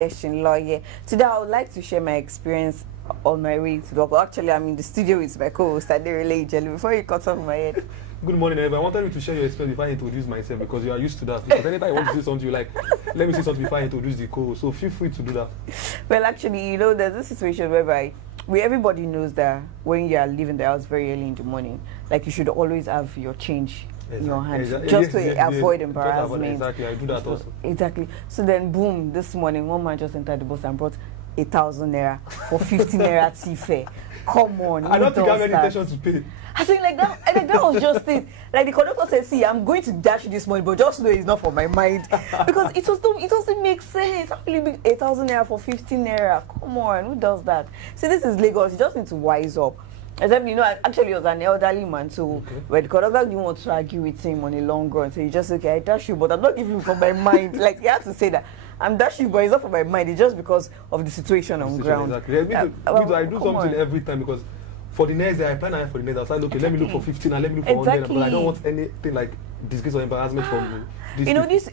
Question lawyer. Today, I would like to share my experience on my way to work. Actually, I'm in the studio with my co-host, Aderele Jelly. Before you cut off my head. Good morning, everyone. I wanted you to share your experience before I introduce myself because you are used to that. Because anytime you want to say something, you like, let me say something before I introduce the co-host. So feel free to do that. Well, actually, there's this situation whereby everybody knows that when you are leaving the house very early in the morning, like you should always have your change in your hand, just to avoid embarrassment. Exactly, I do that also. Exactly. So then, boom, this morning, one man just entered the bus and brought 1,000 naira for 15 naira tea fare. Come on, I don't think I have any intention to pay. I think like that was just it. Like the conductor said, see, I'm going to dash you this morning, but just know it's not for my mind. Because it doesn't make sense. How will you be 1,000 naira for 15 naira? Come on, who does that? See, this is Lagos. You just need to wise up. Except, actually, it was an elderly man, so when the conductor didn't want to argue with him on a long run, so he just said, okay, I dash you, but I'm not giving for my mind. Like, you have to say that. I'm dashing you, but it's not for my mind. It's just because of the situation on ground. Exactly. I do something every time because for the next day, I plan ahead for the next day. I was like, okay, let me look for 15 and let me look for 100, but I don't want anything like disgrace or embarrassment from me.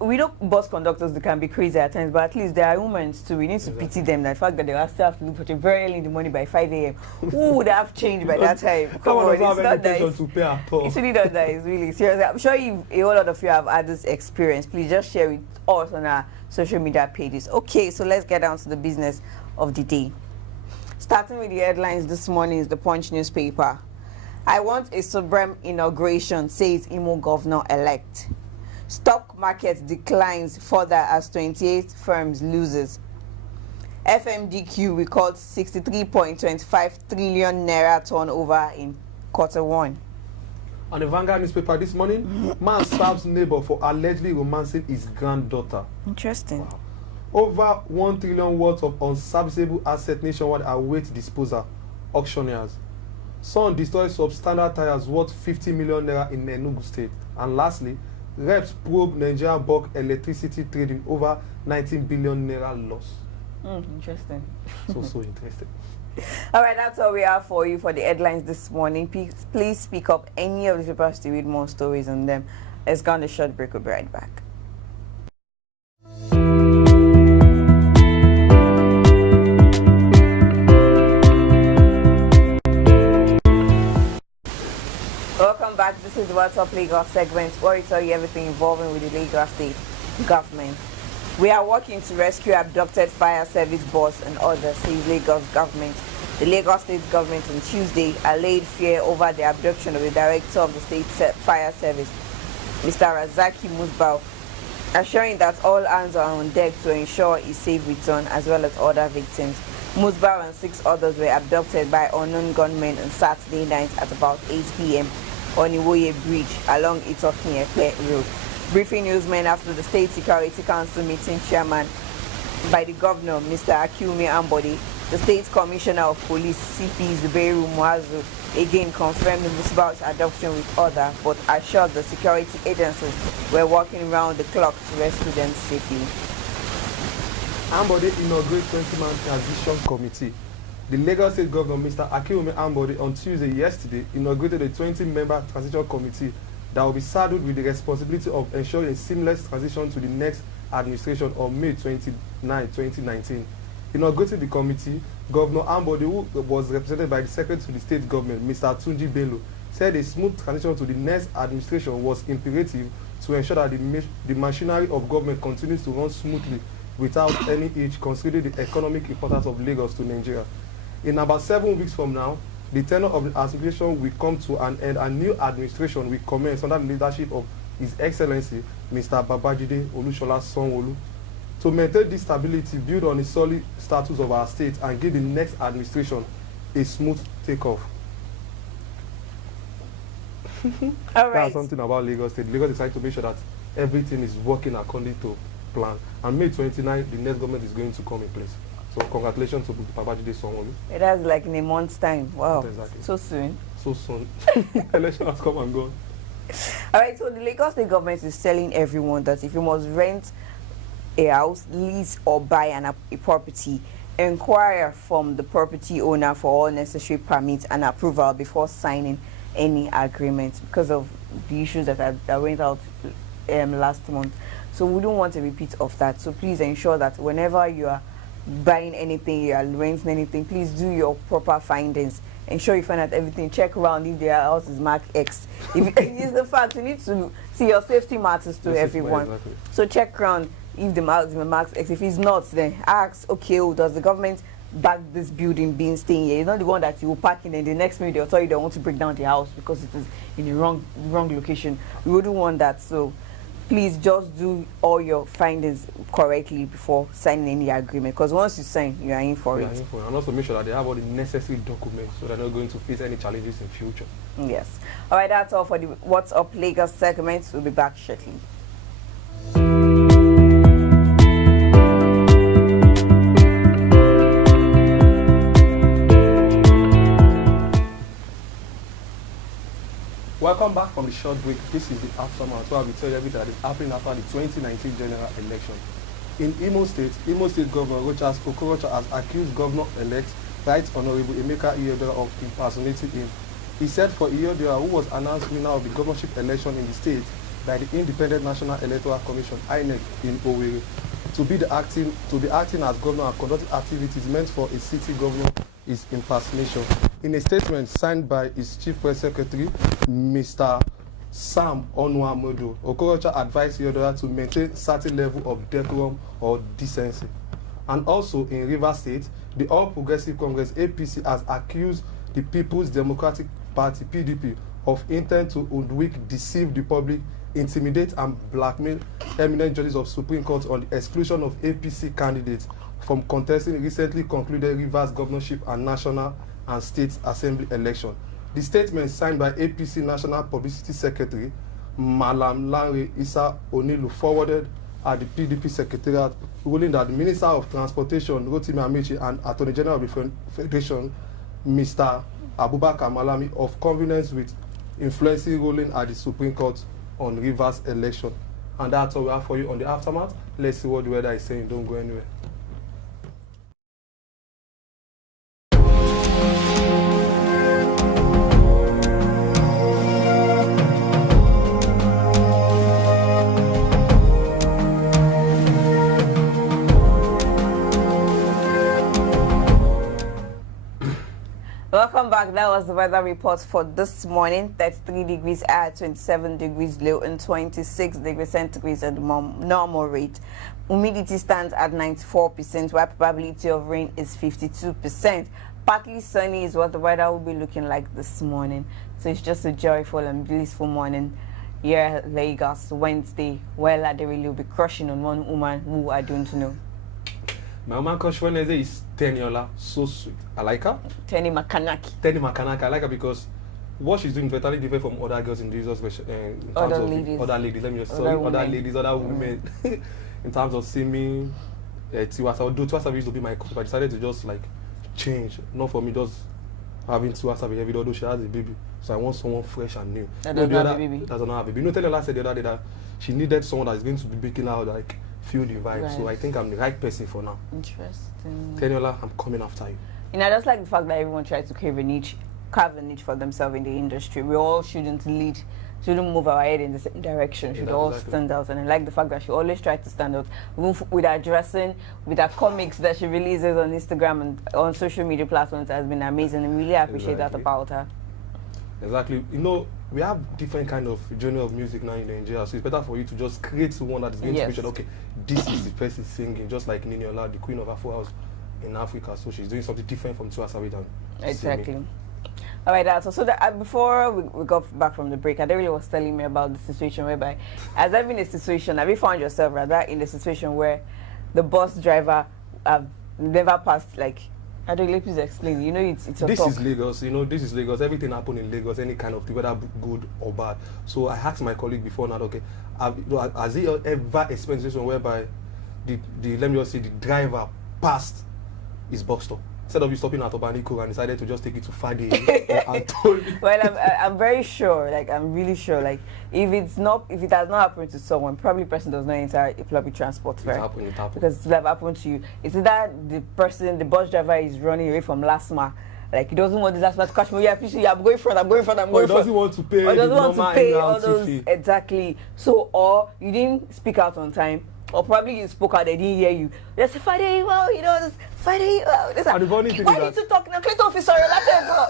We know bus conductors, they can be crazy at times, but at least they are humans too. We need to pity them. The fact that they still have to look for it very early in the morning by 5 a.m. Who would have changed by that time? Come on, it's not nice. To pay at all. It's really not nice, really. Seriously, I'm sure a whole lot of you have had this experience. Please just share with us on our social media pages. Okay, so let's get down to the business of the day. Starting with the headlines this morning is the Punch newspaper. I want a sovereign inauguration, says Imo governor-elect. Stock market declines further as 28 firms loses. FMDQ records 63.25 trillion naira turnover in Q1. On the Vanguard newspaper this morning, man stabs neighbor for allegedly romancing his granddaughter. Interesting. Wow. Over 1 trillion worth of unserviceable asset nationwide await disposal. Auctioneers. Sun destroys substandard tires worth 50 million naira in Enugu State. And lastly, reps probe Nigerian bulk electricity trading over 19 billion naira loss. Interesting. So interesting. All right, that's all we have for you for the headlines this morning. Please speak up any of the papers to read more stories on them. Let's go on a short break. We'll be right back. Welcome back. This is What's Up Lagos segment where we tell you everything involving with the Lagos State government. We are working to rescue abducted fire service boss and others, says Lagos government. The Lagos State government on Tuesday allayed fear over the abduction of the director of the state fire service, Mr. Razaki Musbau, assuring that all hands are on deck to ensure his safe return as well as other victims. Musbau and 6 others were abducted by unknown gunmen on Saturday night at about 8 p.m. on Iwoye Bridge along Itokin-Epe Road. Briefing newsmen after the State Security Council meeting chairman by the governor, Mr. Akiumi Ambode, the State Commissioner of Police, CP Zubeiru Muazu, again confirmed Musbau's adoption with others, but assured the security agencies were working round the clock to rescue them safely. Ambode inaugurates 20-man transition committee. The Lagos State Governor, Mr. Akiumi Ambode, on Tuesday yesterday inaugurated a 20-member transition committee that will be saddled with the responsibility of ensuring a seamless transition to the next administration on May 29, 2019. Inaugurating the committee, Governor Ambode, who was represented by the Secretary to the State Government, Mr. Tunji Bello, said a smooth transition to the next administration was imperative to ensure that the machinery of government continues to run smoothly without any hitch, considering the economic importance of Lagos to Nigeria. In about 7 weeks from now, the tenure of the administration will come to an end and new administration will commence under the leadership of His Excellency, Mr. Babajide Olushola Sanwo-Olu. To maintain this stability, build on the solid status of our state and give the next administration a smooth takeoff. All right. That's something about Lagos State. Lagos decided to make sure that everything is working according to plan. And May 29, the next government is going to come in place. So congratulations to Babajide Sanwo-Olu. It has like in a month's time. Wow. Exactly. So soon. So soon. Election has come and gone. All right, so the Lagos State government is telling everyone that if you must rent a house, lease or buy a property, inquire from the property owner for all necessary permits and approval before signing any agreement because of the issues that went out last month. So we don't want a repeat of that. So please ensure that whenever you are buying anything, you are renting anything, please do your proper findings. Ensure you find out everything. Check around if their house is marked X. If it is the fact, you need to see your safety matters to everyone. Exactly. So check around if the marks X. If it's not, then ask, okay, does the government back this building being staying here? It's not the one that you will park in and the next minute they'll tell you they want to break down the house because it is in the wrong location. We wouldn't want that. So please just do all your findings correctly before signing any agreement, because once you sign, you are in for it. And also make sure that they have all the necessary documents so they're not going to face any challenges in future. Yes. All right, that's all for the What's Up Lagos segment. We'll be back shortly. Welcome back from the short break. This is the aftermath where we tell you everything that is happening after the 2019 general election. In Imo State Governor Rochas Okorocha has accused Governor-elect Right Honorable Emeka Iyodera of impersonating him. He said for Iyodera, who was announced winner of the governorship election in the state by the Independent National Electoral Commission (INEC) in Owerri, to be acting as governor and conducting activities meant for a city governor is impersonation. In a statement signed by his chief press secretary, Mr. Sam Onwa-Modo, Okorocha advised Iyodera to maintain certain level of decorum or decency. And also in Rivers State, the All Progressive Congress (APC) has accused the People's Democratic Party (PDP) of intent to hoodwink, deceive the public, intimidate and blackmail eminent judges of Supreme Court on the exclusion of APC candidates from contesting recently concluded Rivers governorship and national and state assembly election. The statement signed by APC National Publicity Secretary Malam Lanre Issa Onilu forwarded at the PDP Secretariat, ruling that the Minister of Transportation Rotimi Amechi and Attorney General of the Federation Mr. Abubakar Malami of connivance with influencing ruling at the Supreme Court on Rivers election. And that's all we have for you on the aftermath. Let's see what the weather is saying. Don't go anywhere. Welcome back. That was the weather report for this morning. 33 degrees high, 27 degrees low, and 26 degrees centigrade at the normal rate. Humidity stands at 94%, while probability of rain is 52%. Partly sunny is what the weather will be looking like this morning. So it's just a joyful and blissful morning here at Lagos Wednesday. Well, Aderele will be crushing on one woman who I don't know. My woman crush Wednesday is Teniola, so sweet. I like her. Tenny Makanaki. Tenny Makanaki, I like her because what she's doing is totally different from other girls in Jesus' in terms Other of ladies. other ladies. Let me just Other other women. ladies, other women. In terms of singing, Tiwa, although Tiwa Savage used to be my coach, I decided to just like change. Not for me, just having Tiwa Savage every day, although she has a baby. So I want someone fresh and new. That doesn't have a baby. Doesn't have a baby. You know, Teniola said the other day that she needed someone that is going to be making her like feel the vibe. Right. So I think I'm the right person for now. Interesting. Teniola, I'm coming after you. I just like the fact that everyone tries to carve a niche for themselves in the industry. We all shouldn't move our head in the same direction. Should all exactly. stand out. And I like the fact that she always tries to stand out. With her dressing, with her comics that she releases on Instagram and on social media platforms has been amazing. And really appreciate that Exactly. about her. Exactly. You know, we have different kind of genre of music now in Nigeria, so it's better for you to just create one that is going to be sure, okay, this is the person singing, just like Niniola, the queen of Afro House in Africa. So she's doing something different from Tiwa Savage and Exactly. singing. All right, so that, before we got back from the break, Aderele was telling me about the situation whereby, has there been a situation, have you found yourself rather in a situation where the bus driver have never passed, like, Aderele, please explain. You know, it's a This talk. is Lagos, you know, this is Lagos. Everything happen in Lagos, any kind of thing, whether good or bad. So I asked my colleague before now, okay, has he ever experienced a situation whereby let me just say, the driver passed his bus stop? Instead of you stopping at Obaniko and decided to just take it to Fadi or Antoni. Well, I'm very sure, like, I'm really sure, like, if it has not happened to someone, probably the person does not enter a public transport, right? It happened. Because it will have happened to you. It's that the bus driver is running away from LASMA. Like, he doesn't want the LASMA to catch me. Yeah, please, I'm going front. Or he doesn't want to pay Or the doesn't want to normal pay in-route all those. fee. Exactly. So, or you didn't speak out on time, or probably you spoke out, they didn't hear you. They say, Father, well, you know, this, Father, well. They say, And the funny thing why is did that- you talk now? Clayton officer, let them go.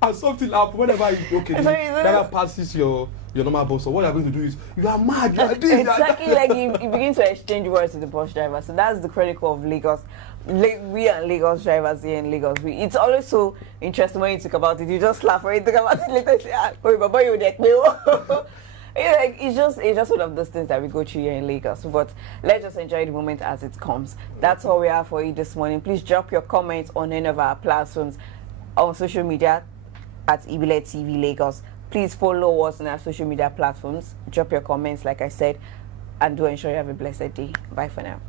And something happen whenever you okay, So it's- that passes your normal boss. So what you're going to do is you are mad, you are this, you are that. Exactly, like you begin to exchange words with the bus driver. So that's the chronicle of Lagos. We are Lagos drivers here in Lagos. It's always so interesting when you talk about it. You just laugh when you talk about it later. You say, ah, oh, Baba, you get me. It's just one of those things that we go through here in Lagos. But let's just enjoy the moment as it comes. That's all we have for you this morning. Please drop your comments on any of our platforms on social media at Ibile TV Lagos. Please follow us on our social media platforms. Drop your comments, like I said, and do ensure you have a blessed day. Bye for now.